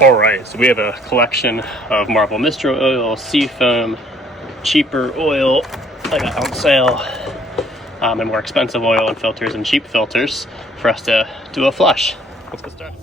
Alright, so we have a collection of Marvel Mystery Oil, Seafoam, cheaper oil, like AMSOIL, and more expensive oil and filters and cheap filters for us to do a flush. Let's get started.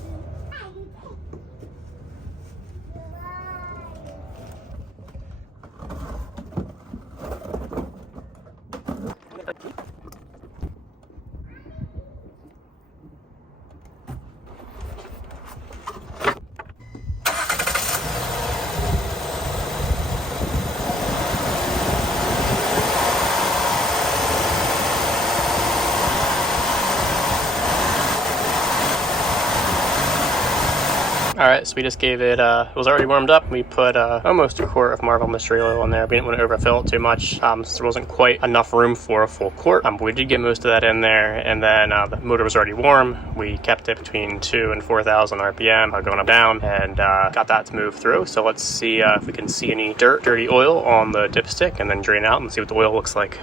Alright, so we just gave it, it was already warmed up. We put almost a quart of Marvel Mystery Oil in there. We didn't want to overfill it too much, so there wasn't quite enough room for a full quart. But we did get most of that in there, and then the motor was already warm. We kept it between 2,000 and 4,000 RPM, going up down, and got that to move through. So let's see if we can see any dirty oil on the dipstick, and then drain it out and see what the oil looks like.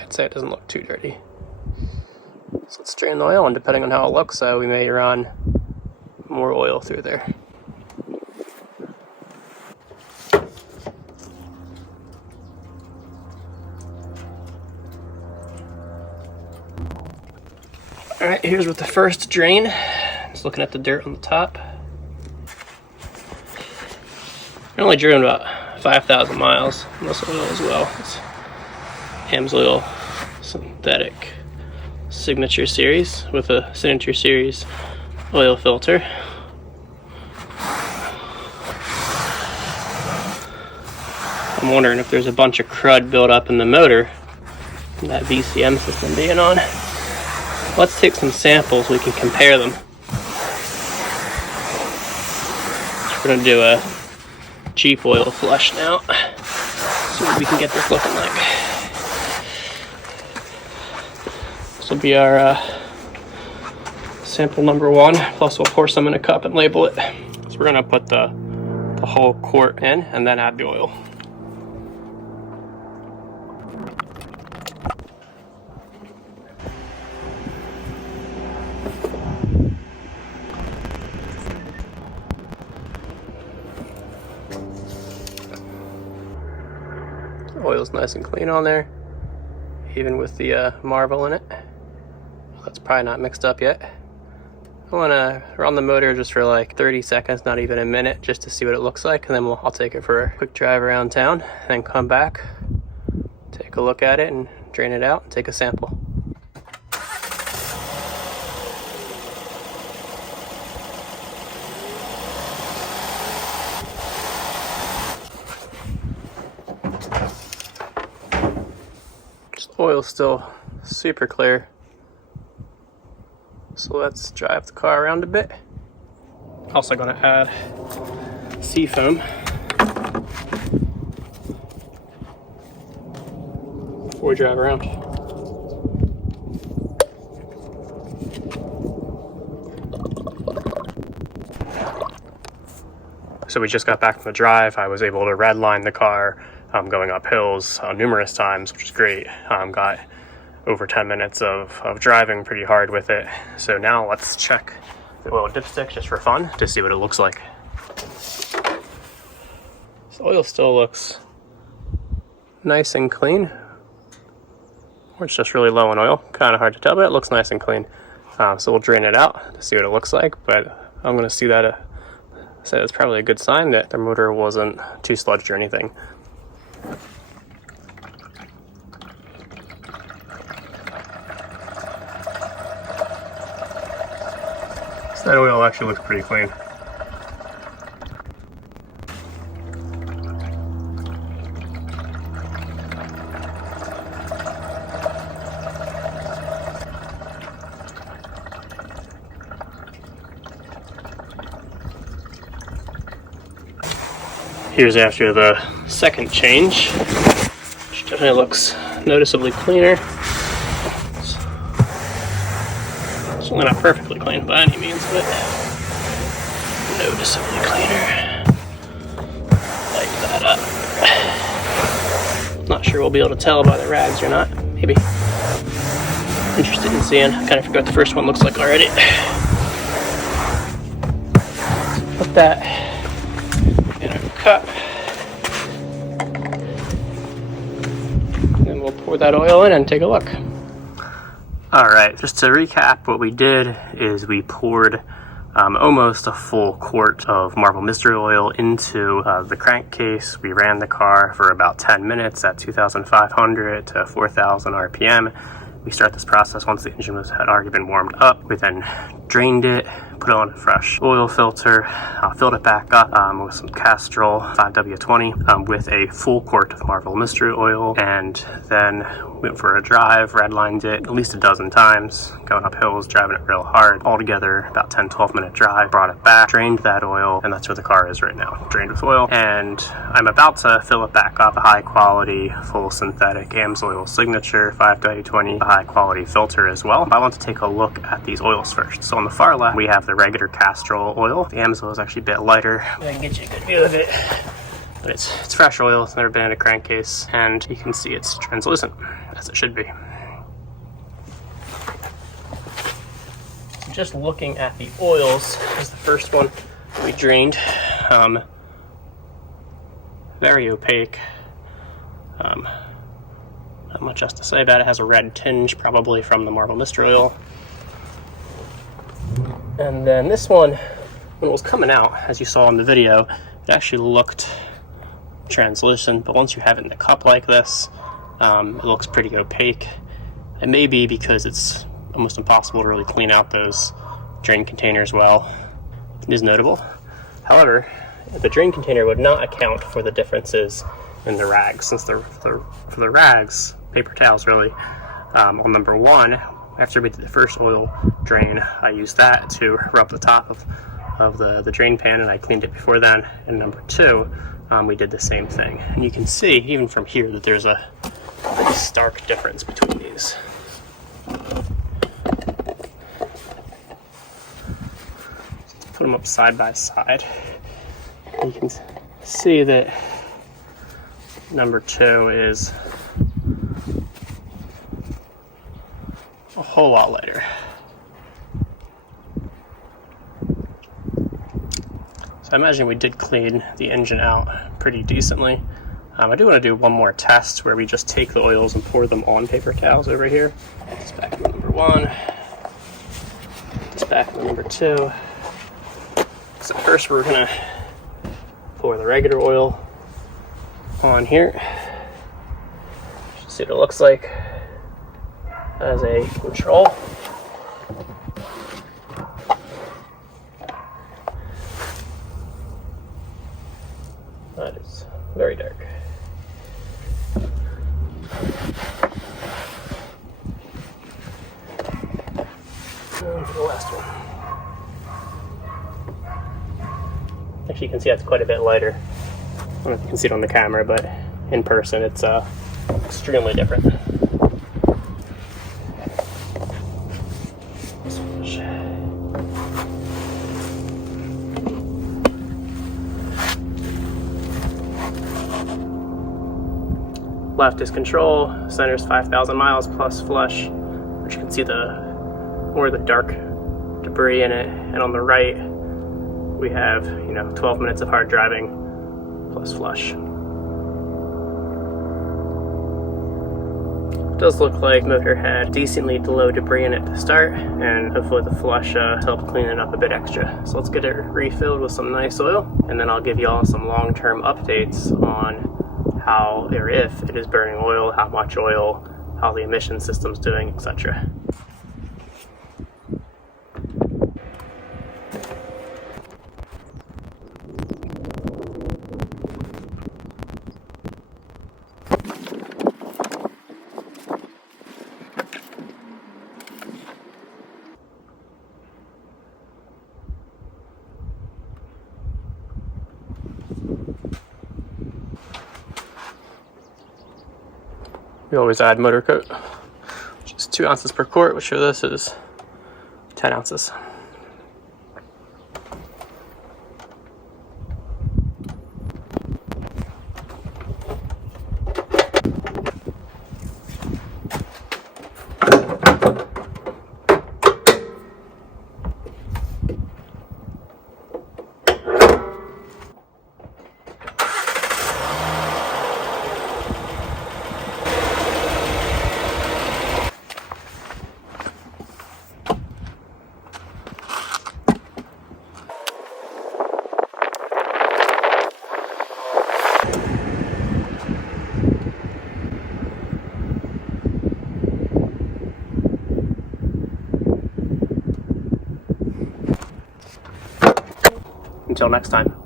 I'd say it doesn't look too dirty. So let's drain the oil, and depending on how it looks, we may run more oil through there. Alright, here's with the first drain. Just looking at the dirt on the top. I only drew about 5,000 miles on this oil as well. It's AMSOIL synthetic signature series with a signature series oil filter. I'm wondering if there's a bunch of crud built up in the motor from that VCM system being on. Let's take some samples, we can compare them. We're going to do a cheap oil flush now. See what we can get this looking like. This will be our sample number 1, plus we'll pour some in a cup and label it. So we're going to put the whole quart in and then add the oil. The oil's nice and clean on there, even with the Marvel in it. That's probably not mixed up yet. I want to run the motor just for like 30 seconds, not even a minute, just to see what it looks like, and then I'll take it for a quick drive around town, and then come back, take a look at it, and drain it out, and take a sample. This oil's still super clear. So let's drive the car around a bit. Also going to add Seafoam before we drive around. So we just got back from the drive. I was able to redline the car going up hills numerous times, which is great. Got over 10 minutes of driving pretty hard with it. So now let's check the oil dipstick just for fun to see what it looks like. This oil still looks nice and clean. Or it's just really low in oil. Kind of hard to tell, but it looks nice and clean. So we'll drain it out to see what it looks like, but I'm going to see that so it's probably a good sign that the motor wasn't too sludged or anything. That oil actually looks pretty clean. Here's after the second change, which definitely looks noticeably cleaner. Certainly not perfectly clean by any means, but noticeably cleaner. Lighten that up. Not sure we'll be able to tell by the rags or not. Maybe. Interested in seeing. I kind of forgot what the first one looks like already. that in a cup. And then we'll pour that oil in and take a look. Alright, just to recap, what we did is we poured almost a full quart of Marvel Mystery Oil into the crankcase. We ran the car for about 10 minutes at 2,500 to 4,000 RPM. We start this process once the engine had already been warmed up. We then drained it, put it on a fresh oil filter, filled it back up with some Castrol 5W20 with a full quart of Marvel Mystery Oil, and then went for a drive, redlined it at least a dozen times, going up hills, driving it real hard. Altogether, about 10-12 minute drive, brought it back, drained that oil, and that's where the car is right now, drained with oil. And I'm about to fill it back up, a high quality, full synthetic AMSOIL signature 5W20, a high quality filter as well. But I want to take a look at these oils first. So on the far left, we have the regular Castrol oil. The AMSOIL is actually a bit lighter. I can get you a good view of it. But it's fresh oil, it's never been in a crankcase, and you can see it's translucent, as it should be. So just looking at the oils, is the first one we drained. Very opaque. Not much else to say about it. It has a red tinge, probably from the Marvel Mystery Oil. And then this one, when it was coming out, as you saw in the video, it actually looked translucent, but once you have it in the cup like this, it looks pretty opaque. It may be because it's almost impossible to really clean out those drain containers well. It is notable. However, the drain container would not account for the differences in the rags, since for the rags, paper towels really, on number one, after we did the first oil drain, I used that to rub the top of the drain pan, and I cleaned it before then. And number two, we did the same thing. And you can see, even from here, that there's a pretty stark difference between these. Put them up side by side. You can see that number two is a whole lot lighter. So I imagine we did clean the engine out pretty decently. I do want to do one more test where we just take the oils and pour them on paper towels over here. This back to number one. This back to number two. So first we're going to pour the regular oil on here. See what it looks like as a control. That is very dark. And for the last one. Actually, you can see that's quite a bit lighter. I don't know if you can see it on the camera, but in person it's extremely different. Left is control, center's 5,000 miles plus flush, which you can see more of the dark debris in it. And on the right, we have 12 minutes of hard driving plus flush. It does look like the motor had decently low debris in it to start, and hopefully the flush helped clean it up a bit extra. So let's get it refilled with some nice oil, and then I'll give you all some long-term updates on how or if it is burning oil, how much oil, how the emission system's doing, etc. We always add motor coat, which is 2 ounces per quart, which for this is 10 ounces. Until next time.